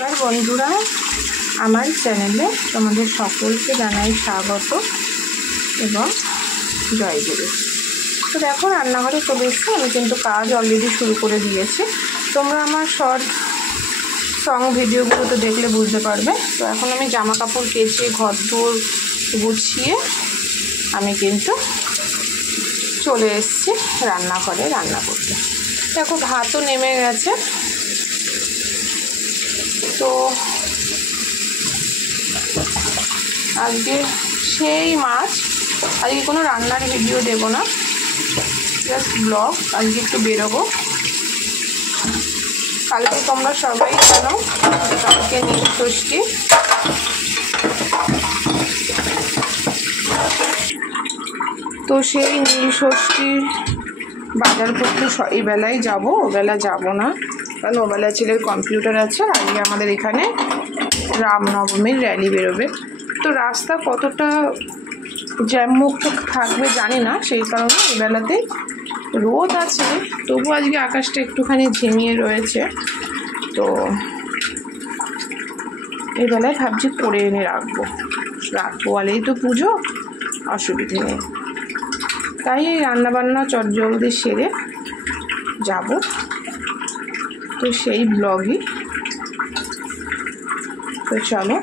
নমস্কার বন্ধুরা, আমার চ্যানেলে তোমাদের সকলকে জানাই স্বাগত এবং জয়গুরু। তো দেখো, রান্নাঘরে চলে এসেছি। আমি কিন্তু কাজ অলরেডি শুরু করে দিয়েছি। তোমরা আমার শর্ট সং ভিডিওগুলো তো দেখলে বুঝতে পারবে। তো এখন আমি জামা কাপড় কেচে ঘর দোর গুছিয়ে আমি কিন্তু চলে এসেছি রান্নাঘরে রান্না করতে। দেখো, ভাতও নেমে গেছে। তো আজকে সেই মাছ, আজকে কোনো রান্নার ভিডিও দেব না, জাস্ট ব্লগ। আজকে একটু বেরোবো। কালকে তোমরা সবাই জানো কালকে নীল ষষ্ঠী। তো সেই নীল ষষ্ঠীর বাজার করতে এই বেলায় যাবো, ওবেলা যাবো না, কারণ ওবেলা ছেলের কম্পিউটার আছে। আজকে আমাদের এখানে রামনবমীর র্যালি বেরোবে। তো রাস্তা কতটা জ্যামমুক্ত থাকবে জানি না, সেই কারণে এই বেলাতেই রোদ আছে, তবু আজকে আকাশটা একটুখানি ঝিমিয়ে রয়েছে। তো এই বেলায় ভাবছি করে এনে রাখবো বলেই তো পুজো, অসুবিধে নেই। তাই এই রান্নাবান্না চটজলদি সেরে যাব। তো সেই ব্লগই। তো চলো,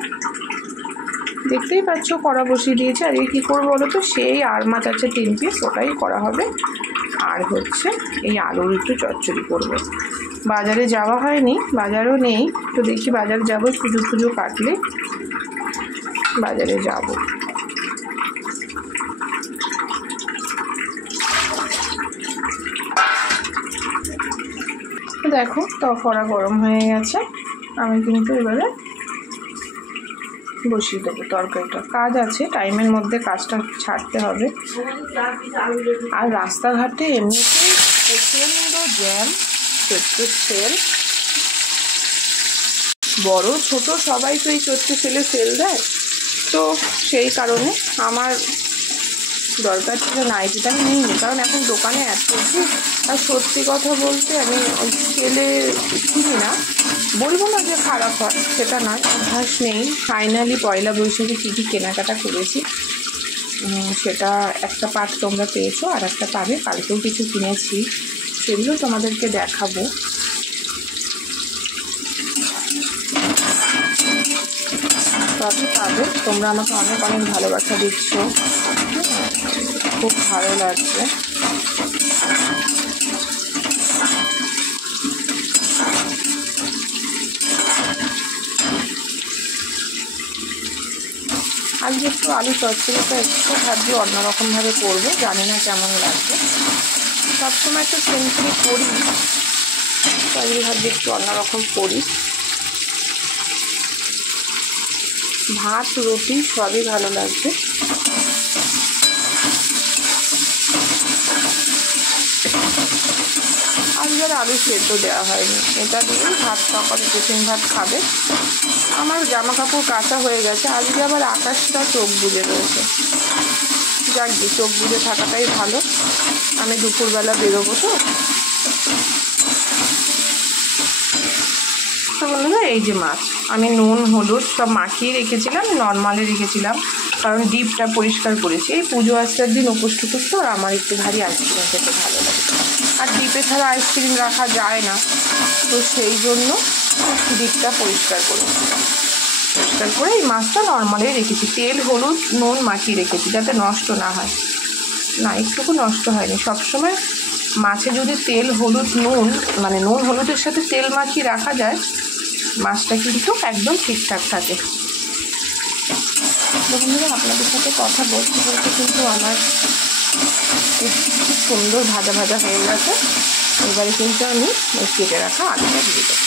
দেখতেই পাচ্ছ কড়া বসিয়ে দিয়েছে। আর কী করবো বলো তো, সেই আর মাছ আছে 3 পিস, ওটাই করা হবে। আর হচ্ছে এই আলুর একটু চচ্চড়ি করবো। বাজারে যাওয়া হয়নি, বাজারও নেই। তো দেখি বাজারে যাবো, পুজো কাটলে বাজারে যাব। দেখো, কড়া গরম হয়ে গেছে। আমি কিন্তু এবারে বসিয়ে দেবো তরকারিটা। কাজ আছে, টাইমের মধ্যে কাজটা ছাড়তে হবে। আর রাস্তাঘাটে এমনিতেই প্রচণ্ড জ্যাম, চৈত্র সেল, বড় ছোট সবাই তো এই চৈত্র সেলে সেল দেয়। তো সেই কারণে আমার দরকার ছিল নাইটিটা আমি নিইনি, কারণ এখন দোকানে এত কিছু। আর সত্যি কথা বলতে আমি সেলে কিনি না, বলবো না যে খারাপ হয়, সেটা নয়, অভ্যাস নেই। ফাইনালি পয়লা বৈশাখে কী কী কেনাকাটা করেছি সেটা একটা পার্ট তোমরা পেয়েছো, আর একটা পাবে। কালকেও কিছু কিনেছি, সেগুলো তোমাদেরকে দেখাবো। পাবে, তোমরা আমাকে অনেক অনেক ভালোবাসা দিচ্ছ, খুব ভালো লাগছে। আজকে একটু আলু চচ্চড়িটা একটু ভাবছি অন্যরকমভাবে করবো, জানি না কেমন লাগবে। সবসময় তো সিম্পলি করি, তাই ভাবছি একটু অন্যরকম করি। ভাত রুটি সবই ভালো লাগবে। আজকে আর আলু সেদ্ধ দেওয়া হয়নি, এটা দিয়েই ভাত, সকালে টিফিন ভাত খাবে। আমার জামা কাপড় কাচা হয়ে গেছে। আজকে আবার আকাশটা চোখ বুজে রয়েছে। যাক গে, চোখ বুজে থাকাটাই ভালো। আমি দুপুরবেলা বেরোবো। তো বন্ধুরা, এই যে মাছ, আমি নুন হলুদ সব মাখিয়ে রেখেছিলাম, নর্মালে রেখেছিলাম, কারণ ডিপটা পরিষ্কার করেছি। এই পুজো আসার দিন উপোস টুকুস তো, আর আমার একটু ভারী আইসক্রিম খেতে ভালো লাগে, আর ডিপে ছাড়া আইসক্রিম রাখা যায় না। তো সেই জন্য ডিপটা পরিষ্কার করেছিলাম। পরিষ্কার করে এই মাছটা নর্মালেই রেখেছি, তেল হলুদ নুন মাখিয়ে রেখেছি যাতে নষ্ট না হয়। না, একটুকু নষ্ট হয়নি। সবসময় মাছে যদি তেল হলুদ নুন, মানে নুন হলুদের সাথে তেল মাখিয়ে রাখা যায়, মাছটা কিন্তু একদম ঠিকঠাক থাকে। বন্ধুরা, আপনাদের সাথে কথা বলতে বলতে কিন্তু আমার খুব সুন্দর ভাজা ভাজা হয়ে গেছে। এবারে কিন্তু আমি কেটে রাখা আলুটা দিয়ে দেবো।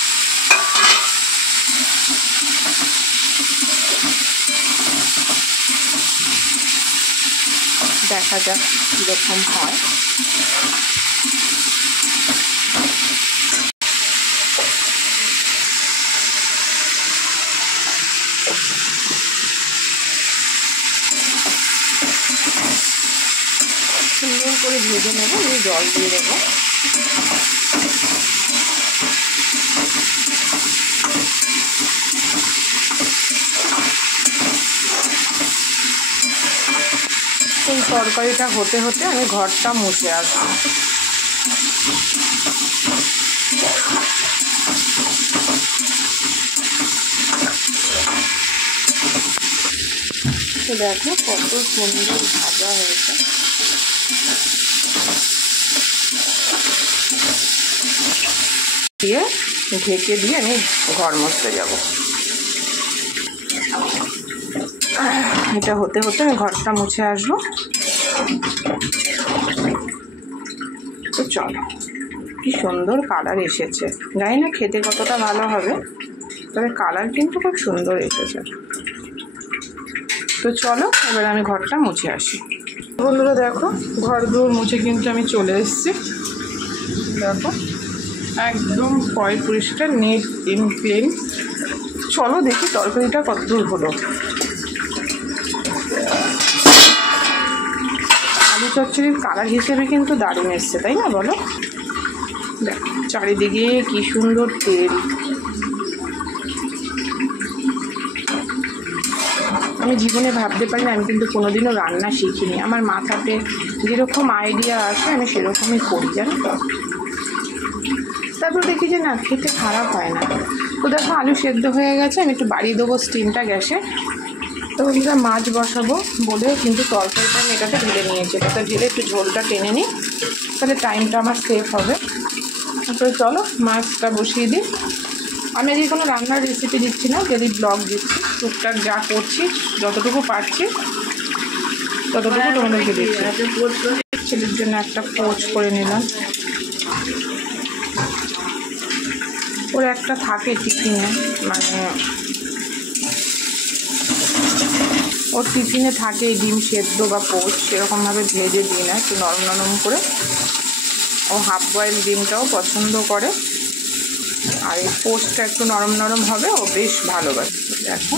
দেখা যাক কীরকম হয়। সুন্দর করে ভেজে নেবো, আমি জল দিয়ে দেবো। তরকারিটা হতে হতে আমি ঘরটা মুছে আসবো। দেখো কত সুন্দর ভাজা হয়েছে। দিয়ে ঢেকে দিয়ে আমি ঘর মুছতে যাব। এটা হতে হতে আমি ঘরটা মুছে আসবো। তো চলো, কি সুন্দর কালার এসেছে। জানি না খেতে কতটা ভালো হবে, তবে কালার কিন্তু খুব সুন্দর এসেছে। তো চলো এবার আমি ঘরটা মুছে আসি। বন্ধুরা দেখো, ঘর দৌড় মুছে কিন্তু আমি চলে এসেছি। দেখো একদম পরিষ্কার, নেট ক্লিন। চলো দেখি তরকারিটা কতদূর হলো। আলু চচ্চড়ির কালার হিসেবে কিন্তু দারুণ এসছে, তাই না বলো? দেখো চারিদিকে কি সুন্দর তেল। আমি জীবনে ভাবতে পারি না, আমি কিন্তু কোনোদিনও রান্না শিখিনি। আমার মাথাতে যেরকম আইডিয়া আসে আমি সেরকমই করি, জানো তো। তারপর দেখি যে না, খেতে খারাপ হয় না। তো দেখো আলু সেদ্ধ হয়ে গেছে, আমি একটু বাড়িয়ে দেবো স্টিমটা গ্যাসে। তো বন্ধুরা মাছ বসাবো বলে কিন্তু তরকারিটা আমি এটাতে ঢেলে নিয়েছি। এটা ঢেলে একটু ঝোলটা টেনে নিই, তাহলে টাইমটা আমার সেভ হবে। তো চলো মাছটা বসিয়ে দিই। আমি আজকে কোনো রান্নার রেসিপি দিচ্ছি না, যদি ব্লগ দিচ্ছি, টুকটাক যা করছি যতটুকু পারছি ততটুকু তোমাদেরকে দিচ্ছি। ছেলের জন্য একটা পোচ করে নিলাম। ওর একটা থাকে টিফিনে, মানে ওর টিফিনে থাকে ডিম সেদ্ধ বা পোচ, সেরকমভাবে ভেজে দিই না, একটু নরম নরম করে। ও হাফ বয়েল ডিমটাও পছন্দ করে, আর এই পোচটা একটু নরম নরম হবে, ও বেশ ভালোবাসে। দেখো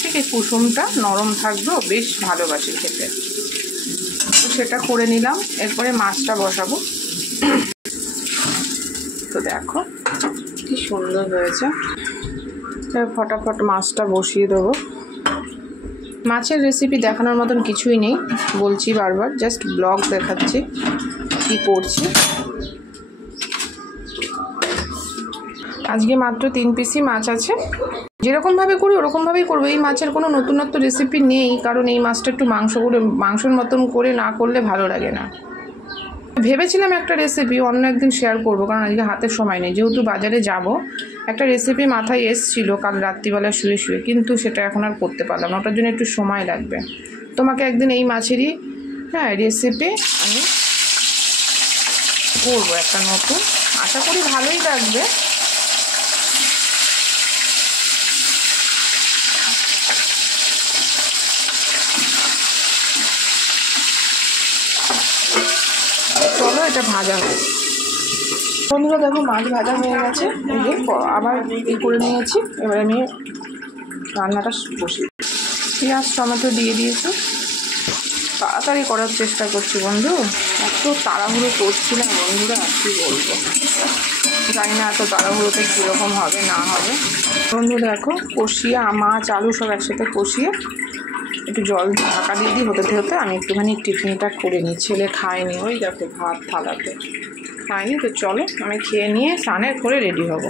ঠিক এই কুসুমটা নরম থাকবে, ও বেশ ভালোবাসে খেতে। তো সেটা করে নিলাম, এরপরে মাছটা বসাবো। তো দেখো কি সুন্দর হয়েছে। ফটাফট মাছটা বসিয়ে দেবো। মাছের রেসিপি দেখানোর মতন কিছুই নেই, বলছি বারবার, জাস্ট ব্লগ দেখাচ্ছি কি করছি। আজকে মাত্র 3 পিসই মাছ আছে। যেরকমভাবে করি ওরকমভাবেই করবো। এই মাছের কোনো নতুনত্ব রেসিপি নেই, কারণ এই মাছটা একটু মাংসের মতন করে না করলে ভালো লাগে না। ভেবেছিলাম একটা রেসিপি অন্য একদিন শেয়ার করবো, কারণ আজকে হাতে সময় নেই। যেহেতু বাজারে যাব, একটা রেসিপি মাথায় এসছিল কাল রাত্রিবেলা শুয়ে শুয়ে, কিন্তু সেটা এখন আর করতে পারলাম না। ওটার জন্য একটু সময় লাগবে। তোমাকে একদিন এই মাছেরই রেসিপি আমি করবো একটা নতুন, আশা করি ভালোই লাগবে। চলো এটা ভাজা হবে। বন্ধুরা দেখো মাছ ভাজা হয়ে গেছে, এই যে আবার এই করে নিয়েছি। এবার আমি রান্নাটা বসি। পেঁয়াজ টমেটো দিয়ে দিয়েছি, তাড়াতাড়ি করার চেষ্টা করছি বন্ধু। এত তাড়াহুড়ো করছি না বন্ধুরা, কী বলবো, জানি না এত তাড়াহুড়োতে কীরকম হবে না হবে। বন্ধু দেখো কষিয়ে মাছ আলু সব একসাথে কষিয়ে একটু জল ঢাকা দিয়ে দিই। হতে হতে আমি একটুখানি টিফিনটা করে নিই। ছেলে খায়নি, ওই দেখো ভাত থালাতে খায়নি। তো চলো আমি খেয়ে নিয়ে স্নানের করে রেডি হব।